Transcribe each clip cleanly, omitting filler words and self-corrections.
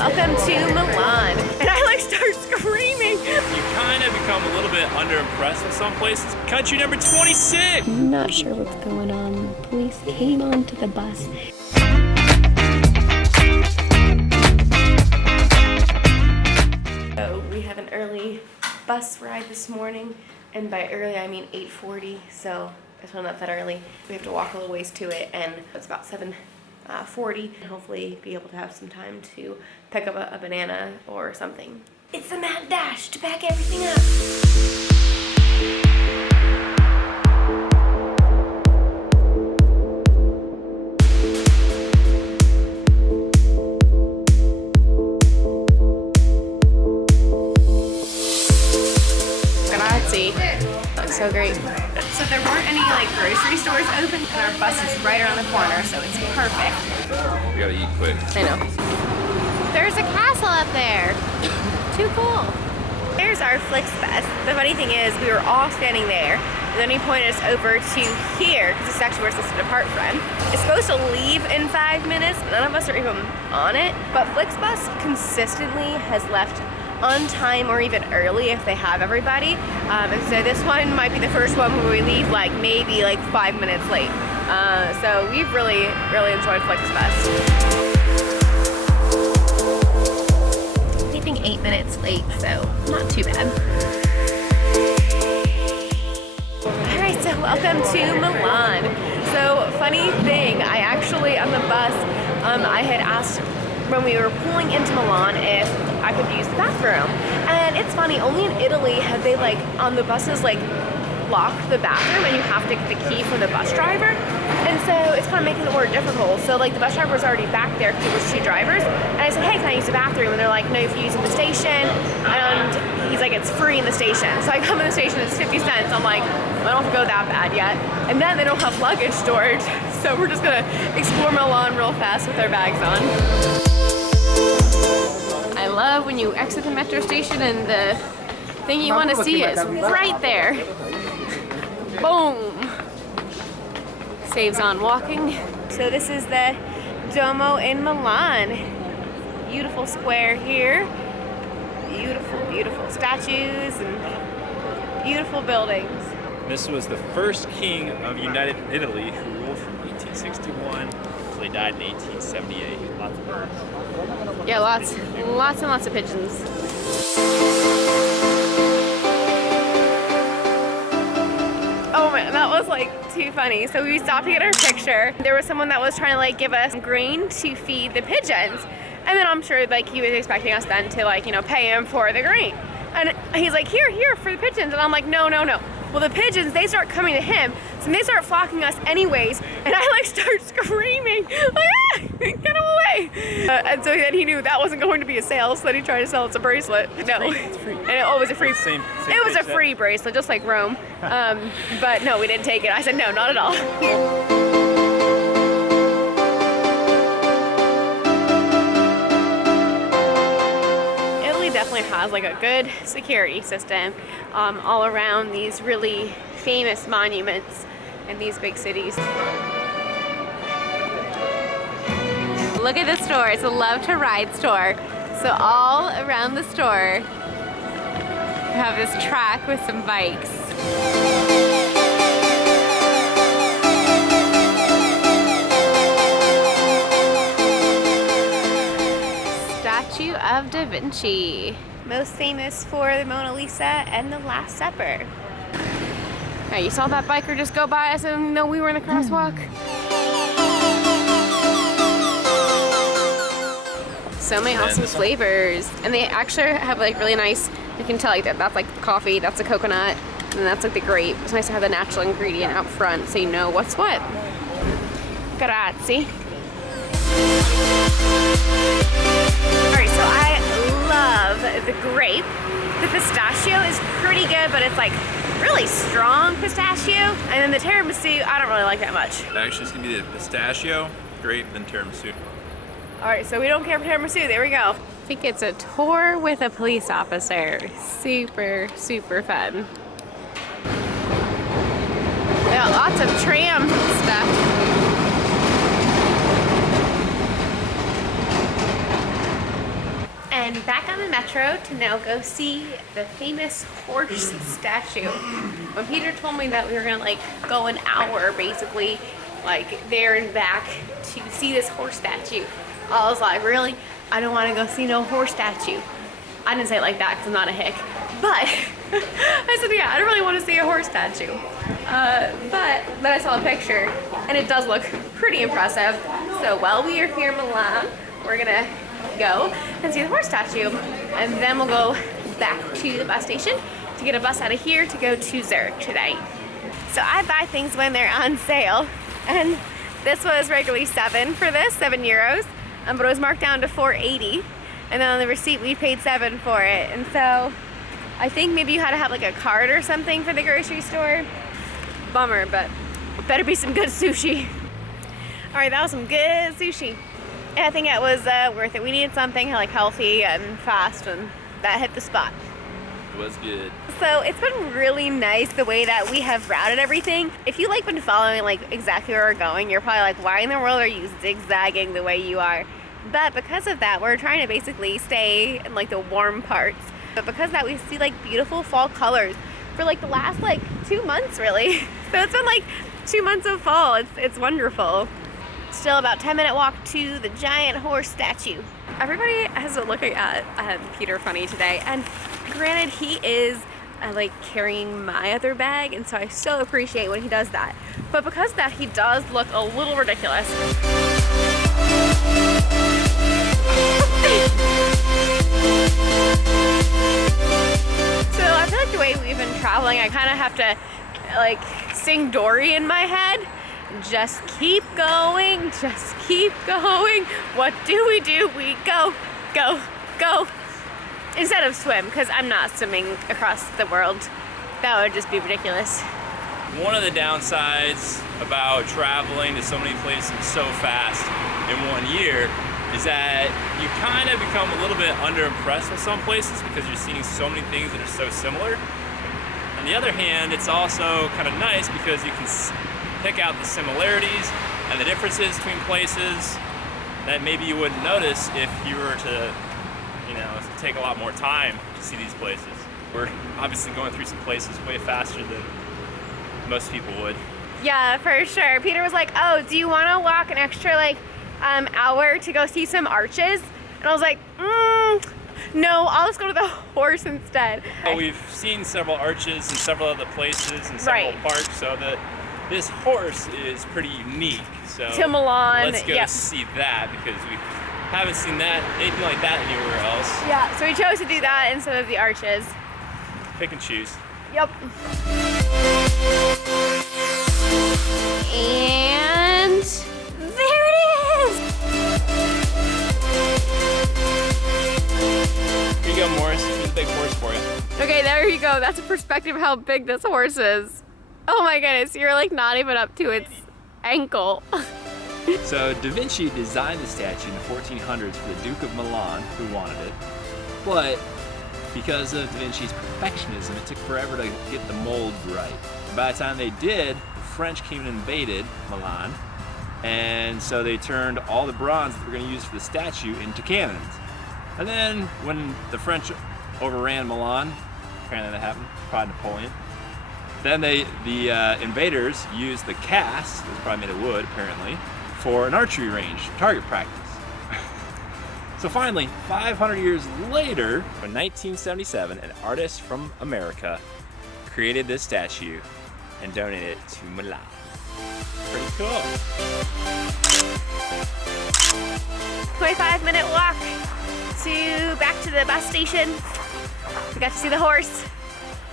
welcome to Milan. And I like start screaming. You kind of become a little bit underimpressed in some places. Country number 26. I'm not sure what's going on. Police came onto the bus. So we have an early bus ride this morning. And by early, I mean 8:40. So it's not that early. We have to walk a little ways to it. And it's about 7:40. Hopefully be able to have some time to pick up a banana or something. It's a mad dash to pack everything up. Grazie. Looks so great. So there weren't any like grocery stores open, and our bus is right around the corner, so it's perfect. We gotta eat quick. I know. There's a castle up there. Too cool. There's our Flixbus. The funny thing is, we were all standing there, and then he pointed us over to here, because this is actually where it's supposed to depart from. It's supposed to leave in 5 minutes. None of us are even on it, but Flixbus consistently has left on time or even early if they have everybody. And so this one might be the first one where we leave like maybe like 5 minutes late. So we've really enjoyed Flixbus. Leaving 8 minutes late, so not too bad. All right, so welcome to Milan. So funny thing, I actually on the bus, I had asked when we were pulling into Milan if I could use the bathroom. And it's funny, only in Italy have they like on the buses like locked the bathroom and you have to get the key from the bus driver. And so it's kind of making it more difficult. So like the bus driver was already back there because it was 2 drivers. And I said, hey, can I use the bathroom? And they're like, no, if you use in the station. And he's like, it's free in the station. So I come in the station, it's 50 cents. I'm like, I don't have to go that bad yet. And then they don't have luggage storage. So we're just gonna explore Milan real fast with our bags on. I love when you exit the metro station and the thing you want to see is right there. Boom! Saves on walking. So this is the Duomo in Milan. Beautiful square here. Beautiful, beautiful statues and beautiful buildings. This was the first king of United Italy who ruled from 1861 until he died in 1878. Lots of birds. Yeah, lots and lots of pigeons. Oh man, that was like too funny. So we stopped to get our picture. There was someone that was trying to like give us grain to feed the pigeons. And then I'm sure like he was expecting us then to like, you know, pay him for the grain. And he's like, here for the pigeons. And I'm like, no. Well, the pigeons, they start coming to him, so they start flocking us anyways, and I like start screaming, like, get him away! And so then he knew that wasn't going to be a sale, so then he tried to sell us a bracelet. It's free. And it was a free. Same it was a free bracelet, just like Rome. But no, we didn't take it. I said no, not at all. Definitely has like a good security system all around these really famous monuments in these big cities. Look at the store. It's a Love to Ride store. So all around the store we have this track with some bikes. Statue of Da Vinci. Most famous for the Mona Lisa and the Last Supper. Hey, you saw that biker just go by us and know we were in the crosswalk? So many awesome flavors. And they actually have like really nice, you can tell like that's like coffee, that's the coconut, and that's like the grape. It's nice to have the natural ingredient out front so you know what's what. Grazie. Alright, so I love the grape. The pistachio is pretty good, but it's like really strong pistachio. And then the tiramisu, I don't really like that much. Actually, it's gonna be the pistachio, grape, then tiramisu. Alright, so we don't care for tiramisu, there we go. I think it's a tour with a police officer. Super fun. We got lots of tram stuff. and back on the metro to now go see the famous horse statue. When Peter told me that we were gonna like go an hour basically like there and back to see this horse statue, I was like, really? I don't want to go see no horse statue. I didn't say it like that because I'm not a hick, but I said, yeah, I don't really want to see a horse statue. But then I saw a picture and it does look pretty impressive. So while we are here in Milan, we're gonna go and see the horse statue, and then we'll go back to the bus station to get a bus out of here to go to Zurich today. So I buy things when they're on sale, and this was regularly €7 for this, €7, but it was marked down to $4.80, and then on the receipt we paid $7 for it. And so I think maybe you had to have like a card or something for the grocery store. Bummer, but it better be some good sushi. All right, that was some good sushi. And I think it was worth it. We needed something like healthy and fast, and that hit the spot. It was good. So it's been really nice the way that we have routed everything. If you like been following like exactly where we're going, you're probably like, why in the world are you zigzagging the way you are? But because of that, we're trying to basically stay in like the warm parts. But because of that, we see like beautiful fall colors for like the last like 2 months really. So it's been like 2 months of fall. It's wonderful. Still about 10-minute walk to the giant horse statue. Everybody has been looking at Peter funny today, and granted he is like carrying my other bag, and so I so appreciate when he does that. But because of that, he does look a little ridiculous. So I feel like the way we've been traveling, I kind of have to like sing Dory in my head. Just keep going, just keep going. What do? We go, go, go. Instead of swim, because I'm not swimming across the world. That would just be ridiculous. One of the downsides about traveling to so many places so fast in 1 year is that you kind of become a little bit underimpressed with some places because you're seeing so many things that are so similar. On the other hand, it's also kind of nice because you can pick out the similarities and the differences between places that maybe you wouldn't notice if you were to, take a lot more time to see these places. We're obviously going through some places way faster than most people would. Yeah, for sure. Peter was like, oh, do you want to walk an extra hour to go see some arches? And I was like, no, I'll just go to the horse instead. Well, we've seen several arches in several other places and several parks, so that this horse is pretty unique. So to Milan, let's go see that, because we haven't seen anything like that anywhere else. Yeah, so we chose to do that instead of the arches. Pick and choose. Yep. And there it is! Here you go, Morris. Here's a big horse for you. Okay, there you go. That's a perspective of how big this horse is. Oh my goodness, you're like not even up to its ankle. So Da Vinci designed the statue in the 1400s for the Duke of Milan, who wanted it. But because of Da Vinci's perfectionism, it took forever to get the mold right. And by the time they did, the French came and invaded Milan, and so they turned all the bronze that they were going to use for the statue into cannons. And then when the French overran Milan, apparently that happened, probably Napoleon, then the invaders used the cast, it was probably made of wood apparently, for an archery range, target practice. So finally, 500 years later, in 1977, an artist from America created this statue and donated it to Milan. Pretty cool. 25-minute walk back to the bus station. We got to see the horse.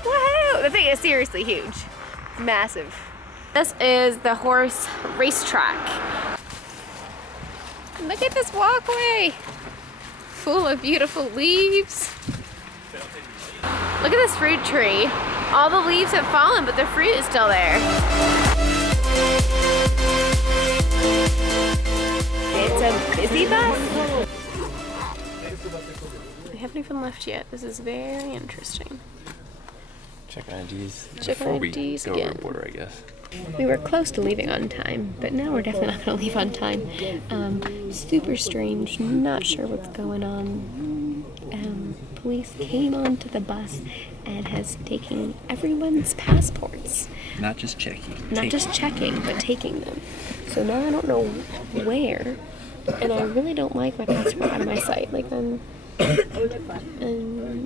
Woohoo! The thing is seriously huge. It's massive. This is the horse racetrack. Look at this walkway. Full of beautiful leaves. Look at this fruit tree. All the leaves have fallen, but the fruit is still there. It's a busy bus. We haven't even left yet. This is very interesting. Check IDs Check before IDs we go again. over the border, I guess. We were close to leaving on time, but now we're definitely not going to leave on time. Super strange. Not sure what's going on. police came onto the bus and has taken everyone's passports. Not just checking. Not just checking, but taking them. So now I don't know where, and I really don't like my passport out of my sight. Like, I'm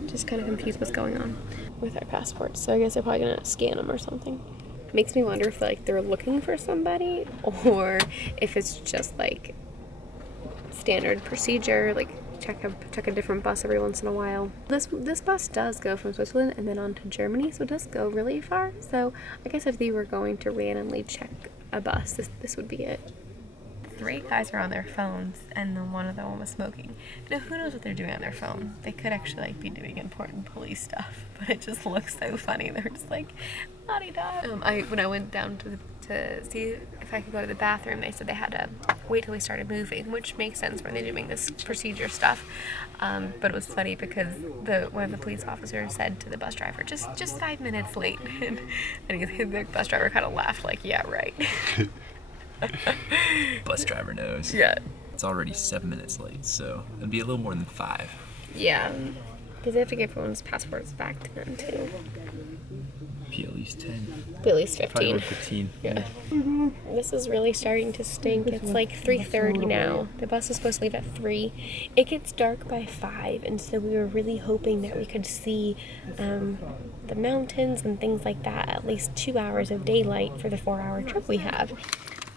just kind of confused what's going on with our passports. So I guess they're probably gonna scan them or something. Makes me wonder if like they're looking for somebody, or if it's just like standard procedure, like check a different bus every once in a while. This bus does go from Switzerland and then on to Germany, so it does go really far. So I guess if they were going to randomly check a bus, this would be it. 3 guys are on their phones, and then one of them was smoking. Now, who knows what they're doing on their phone? They could actually like be doing important police stuff, but it just looks so funny. They're just like, la-di-da. When I went down to see if I could go to the bathroom, they said they had to wait till we started moving, which makes sense when they're doing this procedure stuff. But it was funny because one of the police officers said to the bus driver, just 5 minutes late, and the bus driver kind of laughed like, yeah, right. Bus driver knows. Yeah. It's already 7 minutes late, so it'd be a little more than 5. Yeah. Because they have to give everyone's passports back to them, too. Be at least 10. Be at least Probably 15. 15. Yeah. This is really starting to stink. It's like 3:30 now. The bus is supposed to leave at 3. It gets dark by 5, and so we were really hoping that we could see the mountains and things like that, at least 2 hours of daylight for the 4-hour trip we have.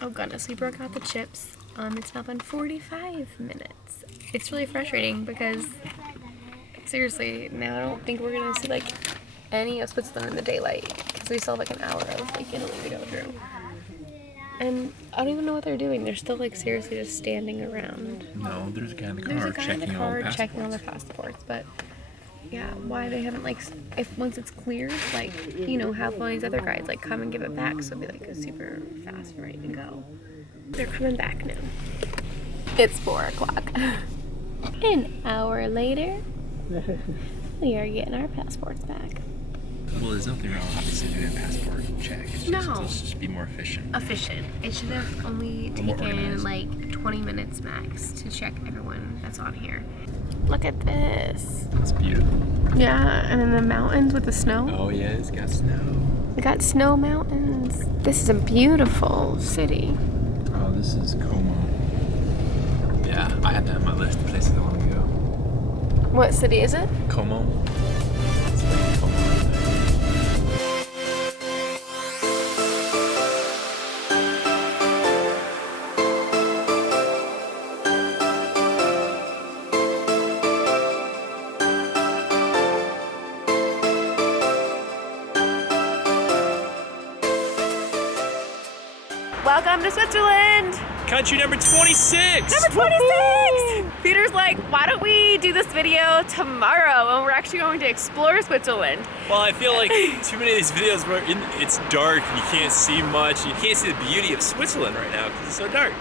Oh goodness, we broke out the chips. It's now been 45 minutes. It's really frustrating because, seriously, now I don't think we're gonna see like any of Switzerland in the daylight because we still have like an hour of like Italy to go through. And I don't even know what they're doing. They're still like seriously just standing around. No, there's a guy in the car There's a guy in the car checking all the the passports, but yeah, why they haven't like, if once it's cleared, like, you know, have one of these other guys like come and give it back, so it'll be like a super fast and ready to go. They're coming back now. It's 4 o'clock. An hour later, we are getting our passports back. Well, there's nothing wrong with obviously doing a passport check. It's just be more efficient. It should have only More taken organized. like 20 minutes max to check everyone that's on here. Look at this. It's beautiful. Yeah, and then the mountains with the snow. Oh yeah, it's got snow. We got snow mountains. This is a beautiful city. Oh, this is Como. Yeah, I had that on my list of places I want to go. What city is it? Como. It's like Como, I think. Welcome to Switzerland! Country number 26! Number 26! Peter's like, why don't we do this video tomorrow and we're actually going to explore Switzerland. Well, I feel like too many of these videos where it's dark and you can't see much. You can't see the beauty of Switzerland right now because it's so dark.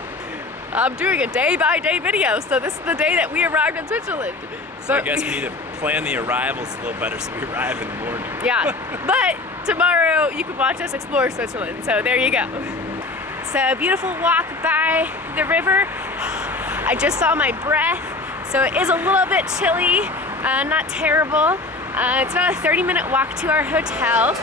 I'm doing a day-by-day video, so this is the day that we arrived in Switzerland. So I guess we need to plan the arrivals a little better so we arrive in the morning. Yeah, but tomorrow you can watch us explore Switzerland, so there you go. It's a beautiful walk by the river. I just saw my breath, so it is a little bit chilly, not terrible. It's about a 30-minute walk to our hotel.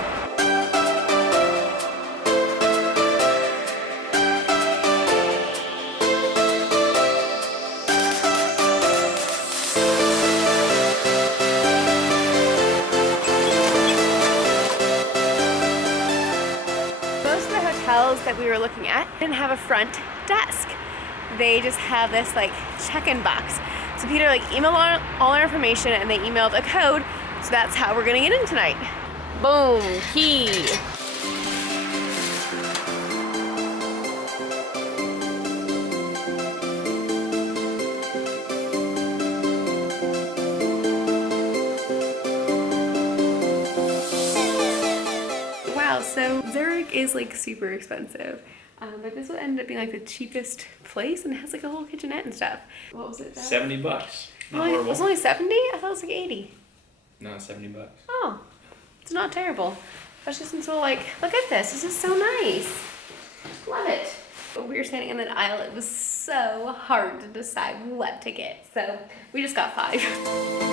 That we were looking at didn't have a front desk. They just have this like check-in box. So Peter like emailed all our information and they emailed a code, so that's how we're gonna get in tonight. Boom, key. So Zurich is like super expensive, but this would end up being like the cheapest place, and it has like a whole kitchenette and stuff. What was it? $70. It was only 70? I thought it was like 80. No, $70. Oh, it's not terrible. Especially since we're like, look at this. This is so nice. Love it. But we were standing in that aisle. It was so hard to decide what to get. So we just got 5.